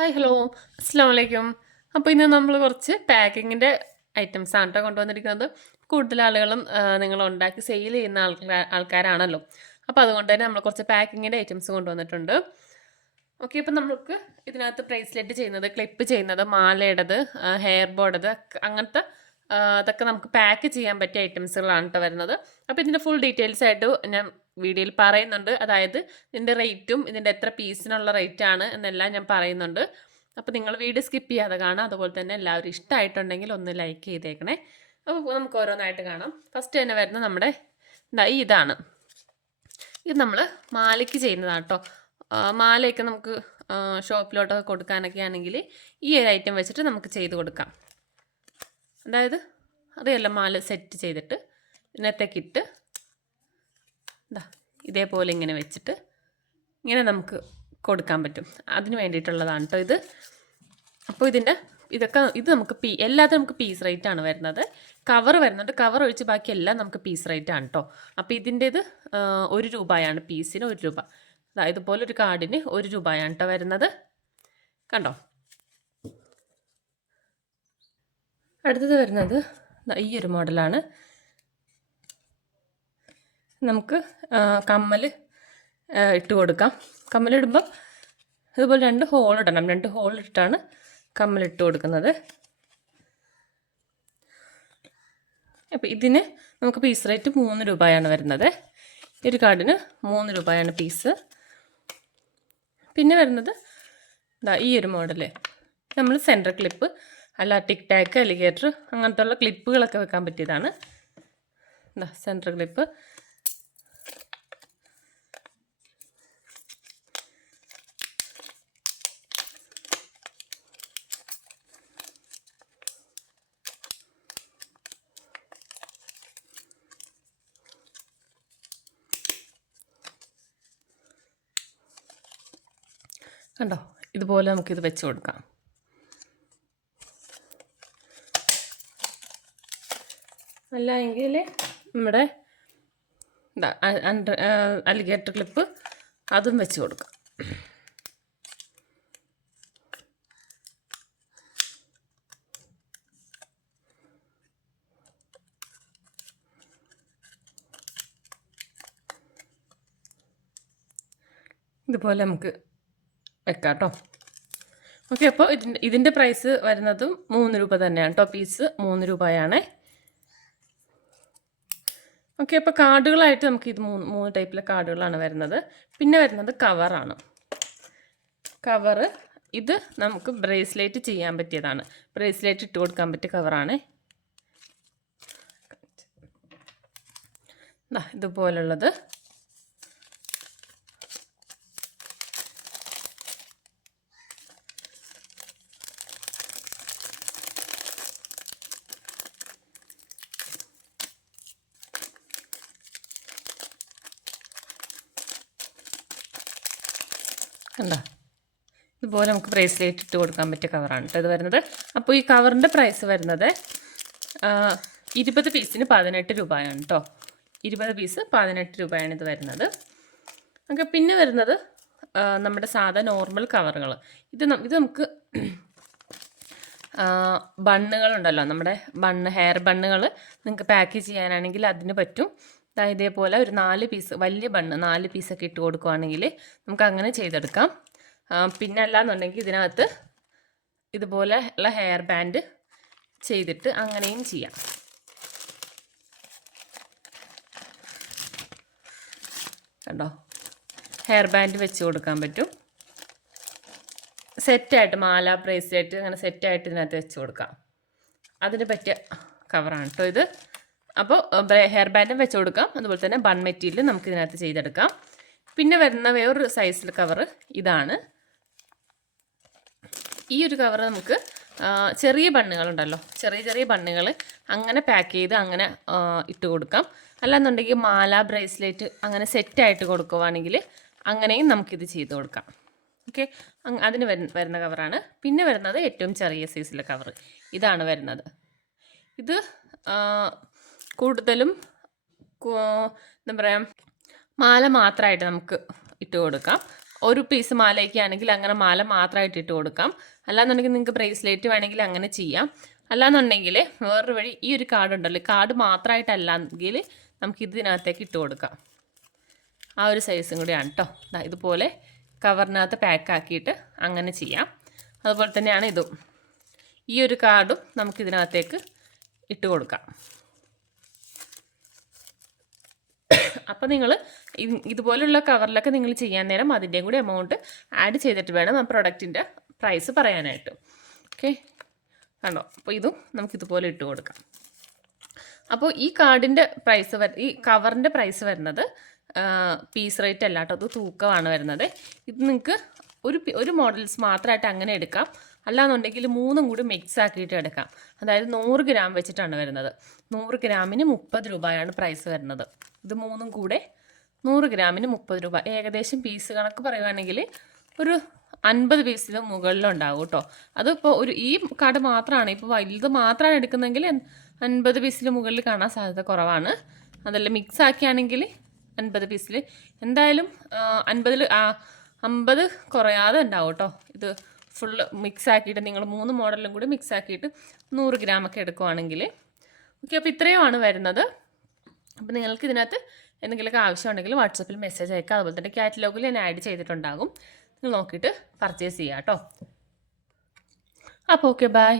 Hi hello അസ്സാം വലൈക്കും. അപ്പോൾ ഇന്ന് നമ്മൾ കുറച്ച് പാക്കിങ്ങിൻ്റെ ഐറ്റംസ് ആണ് കേട്ടോ കൊണ്ടുവന്നിരിക്കുന്നത്. കൂടുതൽ ആളുകളും നിങ്ങൾ ഉണ്ടാക്കി സെയിൽ ചെയ്യുന്ന ആൾക്കാരാണല്ലോ. അപ്പോൾ അതുകൊണ്ട് തന്നെ നമ്മൾ കുറച്ച് പാക്കിങ്ങിൻ്റെ ഐറ്റംസ് കൊണ്ടുവന്നിട്ടുണ്ട്. ഓക്കെ, ഇപ്പം നമുക്ക് ഇതിനകത്ത് ബ്രേസ്ലെറ്റ് ചെയ്യുന്നത്, ക്ലിപ്പ് ചെയ്യുന്നത്, മാലയുടേത്, ഹെയർ ബോർഡത്, അങ്ങനത്തെ അതൊക്കെ നമുക്ക് പാക്ക് ചെയ്യാൻ പറ്റിയ ഐറ്റംസുകളാണ് കേട്ടോ വരുന്നത്. അപ്പോൾ ഇതിൻ്റെ ഫുൾ ഡീറ്റെയിൽസ് ആയിട്ട് ഞാൻ വീഡിയോയിൽ പറയുന്നുണ്ട്. അതായത് ഇതിൻ്റെ റേറ്റും ഇതിൻ്റെ എത്ര പീസിനുള്ള റേറ്റാണ് എന്നെല്ലാം ഞാൻ പറയുന്നുണ്ട്. അപ്പോൾ നിങ്ങൾ വീഡിയോ സ്കിപ്പ് ചെയ്യാതെ കാണാം. അതുപോലെ തന്നെ എല്ലാവരും ഇഷ്ടമായിട്ടുണ്ടെങ്കിൽ ഒന്ന് ലൈക്ക് ചെയ്തേക്കണേ. അപ്പോൾ നമുക്ക് ഓരോന്നായിട്ട് കാണാം. ഫസ്റ്റ് തന്നെ വരുന്നത് നമ്മുടെ ഇതാണ്. ഇത് നമ്മൾ മാലയ്ക്ക് ചെയ്യുന്നതാണ് കേട്ടോ. മാലയൊക്കെ നമുക്ക് ഷോപ്പിലോട്ടൊക്കെ കൊടുക്കാനൊക്കെ ആണെങ്കിൽ ഈ ഒരു ഐറ്റം വെച്ചിട്ട് നമുക്ക് ചെയ്ത് കൊടുക്കാം. അതായത് അറിയാലോ, മാല സെറ്റ് ചെയ്തിട്ട് ഇതിനകത്തേക്കിട്ട് ഇതേപോലെ ഇങ്ങനെ വെച്ചിട്ട് ഇങ്ങനെ നമുക്ക് കൊടുക്കാൻ പറ്റും. അതിന് വേണ്ടിയിട്ടുള്ളതാണ് കേട്ടോ ഇത്. അപ്പോൾ ഇത് നമുക്ക് എല്ലാത്തിനും നമുക്ക് പീസ് റേറ്റ് ആണ് വരുന്നത്. കവർ വരുന്നുണ്ട്, കവർ ഒഴിച്ച് ബാക്കി എല്ലാം നമുക്ക് പീസ് റേറ്റ് ആണ് കേട്ടോ. അപ്പോൾ ഇതിൻ്റേത് 1 രൂപയാണ്, പീസിന് 1 രൂപ. അതായത് ഇതുപോലെ ഒരു കാർഡിന് 1 രൂപയാണ് കേട്ടോ വരുന്നത്. കണ്ടോ. അടുത്തത് വരുന്നത് ഈ ഒരു മോഡലാണ്. നമുക്ക് കമ്മൽ ഇട്ട് കൊടുക്കാം. കമ്മലിടുമ്പം ഇതുപോലെ 2 ഹോൾ ഇടണം. 2 ഹോൾ ഇട്ടിട്ടാണ് കമ്മലിട്ട് കൊടുക്കുന്നത്. അപ്പോൾ ഇതിന് നമുക്ക് പീസ് റേറ്റ് 3 രൂപയാണ് വരുന്നത്. ഈ ഒരു കാർഡിന് 3 രൂപയാണ് പീസ്. പിന്നെ വരുന്നത് ഈ ഒരു മോഡല്, നമ്മൾ സെൻറ്റർ ക്ലിപ്പ് അല്ല ടിക് ടാക്ക്, അലിഗേറ്റർ അങ്ങനത്തെ ഉള്ള ക്ലിപ്പുകളൊക്കെ വെക്കാൻ പറ്റിയതാണ്. Centre clip. കണ്ടോ, ഇതുപോലെ നമുക്കിത് വെച്ച് കൊടുക്കാം. അല്ല എങ്കിൽ നമ്മുടെ അലിഗേറ്റർ ക്ലിപ്പ് അതും വെച്ച് കൊടുക്കാം. ഇതുപോലെ നമുക്ക് വെക്കാം കേട്ടോ. ഓക്കെ, അപ്പോൾ ഇതിൻ്റെ പ്രൈസ് വരുന്നതും 3 രൂപ തന്നെയാണ് കേട്ടോ. പീസ് 3 രൂപയാണ്. ഓക്കെ, അപ്പോൾ കാർഡുകളായിട്ട് നമുക്ക് ഇത് മൂന്ന് ടൈപ്പിലെ കാർഡുകളാണ് വരുന്നത്. പിന്നെ വരുന്നത് കവറാണ്. കവറ് ഇത് നമുക്ക് ബ്രേസ്ലെറ്റ് ചെയ്യാൻ പറ്റിയതാണ്. ബ്രേസ്ലെറ്റ് ഇട്ട് കൊടുക്കാൻ പറ്റിയ കവറാണ്. ഇതുപോലുള്ളത്. കണ്ടോ, ഇതുപോലെ നമുക്ക് ബ്രേസ്ലെറ്റ് ഇട്ട് കൊടുക്കാൻ പറ്റിയ കവറാണ് കേട്ടോ ഇത് വരുന്നത്. അപ്പോൾ ഈ കവറിൻ്റെ പ്രൈസ് വരുന്നത് 20 പീസിന് 18 രൂപയാണ് കേട്ടോ. 20 പീസ് 18 രൂപയാണ് ഇത് വരുന്നത്. ഓക്കെ, പിന്നെ വരുന്നത് നമ്മുടെ സാധാ നോർമൽ കവറുകൾ. ഇത് നമുക്ക് ബണ്ണുകളുണ്ടല്ലോ, നമ്മുടെ ഹെയർ ബണ്ണുകൾ നിങ്ങൾക്ക് പാക്ക് ചെയ്യാനാണെങ്കിൽ അതിന് പറ്റും. ഇതേപോലെ ഒരു 4 പീസ് വലിയ ബണ്ണ് 4 പീസൊക്കെ ഇട്ട് കൊടുക്കുകയാണെങ്കിൽ നമുക്ക് അങ്ങനെ ചെയ്തെടുക്കാം. പിന്നെ അല്ലാന്നുണ്ടെങ്കിൽ ഇതിനകത്ത് ഇതുപോലെ ഉള്ള ഹെയർ ബാൻഡ് ചെയ്തിട്ട് അങ്ങനെയും ചെയ്യാം. കണ്ടോ, ഹെയർ ബാൻഡ് വെച്ച് കൊടുക്കാൻ പറ്റും. സെറ്റായിട്ട് മാല, ബ്രേസ്ലെറ്റ് അങ്ങനെ സെറ്റായിട്ട് ഇതിനകത്ത് വെച്ച് കൊടുക്കാം. അതിന് പറ്റിയ കവറാണ് കേട്ടോ ഇത്. അപ്പോൾ ഹെയർ ബാൻഡും വെച്ച് കൊടുക്കാം. അതുപോലെ തന്നെ ബൺ മെറ്റീരിയൽ നമുക്ക് ഇതിനകത്ത് ചെയ്തെടുക്കാം. പിന്നെ വരുന്ന വേറൊരു സൈസിൽ കവറ് ഇതാണ്. ഈ ഒരു കവർ നമുക്ക് ചെറിയ ബണ്ണുകളുണ്ടല്ലോ, ചെറിയ ബണ്ണുകൾ അങ്ങനെ പാക്ക് ചെയ്ത് അങ്ങനെ ഇട്ട് കൊടുക്കാം. അല്ലാന്നുണ്ടെങ്കിൽ മാല, ബ്രേസ്ലെറ്റ് അങ്ങനെ സെറ്റായിട്ട് കൊടുക്കുവാണെങ്കിൽ അങ്ങനെയും നമുക്കിത് ചെയ്ത് കൊടുക്കാം. ഓക്കെ, അതിന് വരുന്ന കവറാണ്. പിന്നെ വരുന്നത് ഏറ്റവും ചെറിയ സൈസിലെ കവർ ഇതാണ് വരുന്നത്. ഇത് കൂടുതലും എന്താ പറയുക, മാല മാത്രമായിട്ട് നമുക്ക് ഇട്ട് കൊടുക്കാം. ഒരു പീസ് മാലയൊക്കെ ആണെങ്കിൽ അങ്ങനെ മാല മാത്രമായിട്ട് ഇട്ട് കൊടുക്കാം. അല്ലാന്നുണ്ടെങ്കിൽ നിങ്ങൾക്ക് ബ്രേസ്ലെറ്റ് വേണമെങ്കിൽ അങ്ങനെ ചെയ്യാം. അല്ലാന്നുണ്ടെങ്കിൽ വേറൊരു വഴി, ഈ ഒരു കാർഡ് ഉണ്ടല്ലോ, കാർഡ് മാത്രമായിട്ടല്ലെങ്കിൽ നമുക്ക് ഇതിനകത്തേക്ക് ഇട്ട് കൊടുക്കാം. ആ ഒരു സൈസും കൂടിയാണ് കേട്ടോ. ഇതുപോലെ കവറിനകത്ത് പാക്കാക്കിയിട്ട് അങ്ങനെ ചെയ്യാം. അതുപോലെ തന്നെയാണ് ഇതും. ഈ ഒരു കാർഡും നമുക്കിതിനകത്തേക്ക് ഇട്ട് കൊടുക്കാം. അപ്പോൾ നിങ്ങൾ ഇതുപോലുള്ള കവറിലൊക്കെ നിങ്ങൾ ചെയ്യാൻ നേരം അതിൻ്റെയും കൂടി എമൗണ്ട് ആഡ് ചെയ്തിട്ട് വേണം ആ പ്രൊഡക്റ്റിൻ്റെ പ്രൈസ് പറയാനായിട്ട്. ഓക്കെ, കണ്ടോ? അപ്പോൾ ഇതും നമുക്കിതുപോലെ ഇട്ട് കൊടുക്കാം. അപ്പോൾ ഈ കാർഡിൻ്റെ പ്രൈസ് ഈ കവറിൻ്റെ പ്രൈസ് വരുന്നത് പീസ് റേറ്റ് അല്ല കേട്ടോ, അത് തൂക്കമാണ് വരുന്നത്. ഇത് നിങ്ങൾക്ക് ഒരു മോഡൽസ് മാത്രമായിട്ട് അങ്ങനെ എടുക്കാം. അല്ലാന്നുണ്ടെങ്കിൽ 3 കൂടി മിക്സ് ആക്കിയിട്ട് എടുക്കാം. അതായത് 100 ഗ്രാം വെച്ചിട്ടാണ് വരുന്നത്. 100 ഗ്രാമിന് 30 രൂപയാണ് പ്രൈസ് വരുന്നത്. ഇത് 3 കൂടെ 100 ഗ്രാമിന് 30 രൂപ. ഏകദേശം പീസ് കണക്ക് പറയുകയാണെങ്കിൽ ഒരു 50 പീസിന് മുകളിലുണ്ടാവും കേട്ടോ. അതിപ്പോൾ ഈ കാർഡ് മാത്രമാണ്, ഇപ്പോൾ വലുത് മാത്രമാണ് എടുക്കുന്നതെങ്കിൽ 50 പീസിന് മുകളിൽ കാണാൻ സാധ്യത കുറവാണ്. അതല്ല മിക്സ് ആക്കിയാണെങ്കിൽ 50 പീസിൽ എന്തായാലും 50 കുറയാതെ ഉണ്ടാവും കേട്ടോ. ഇത് ഫുള്ള് മിക്സ് ആക്കിയിട്ട് നിങ്ങൾ 3 മോഡലും കൂടി മിക്സ് ആക്കിയിട്ട് 100 ഗ്രാമൊക്കെ എടുക്കുവാണെങ്കിൽ. ഓക്കെ, അപ്പോൾ ഇത്രയുമാണ് വരുന്നത്. അപ്പോൾ നിങ്ങൾക്ക് ഇതിനകത്ത് എന്തെങ്കിലുമൊക്കെ ആവശ്യമുണ്ടെങ്കിൽ വാട്സപ്പിൽ മെസ്സേജ് അയക്കുക. അതുപോലെ തന്നെ കാറ്റലോഗിൽ ഞാൻ ആഡ് ചെയ്തിട്ടുണ്ടാകും. നിങ്ങൾ നോക്കിയിട്ട് പർച്ചേസ് ചെയ്യാം കേട്ടോ. അപ്പോൾ ഓക്കെ, ബൈ.